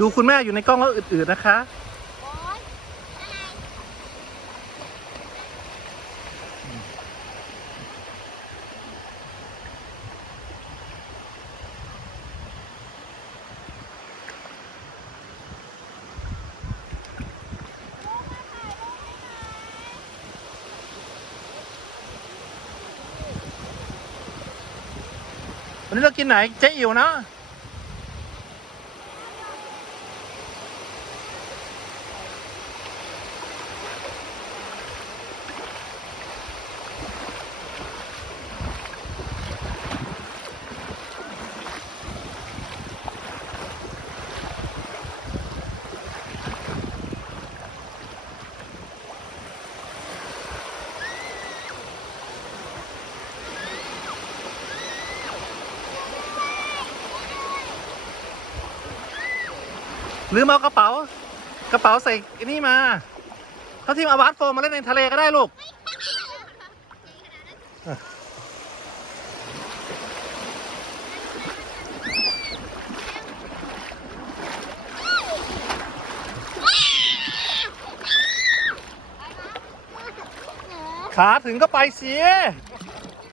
ดูคุณแม่อยู่ในกล้องแล้วอืดๆนะคะวันนี้เรากินไหนเจ๊อิ๋วนะลืมเอากระเป๋าใส่นี่มาเขาทีมเอาบาสโฟมมาเล่นในทะเลก็ได้ลูกขาถึงก็ไปเสีย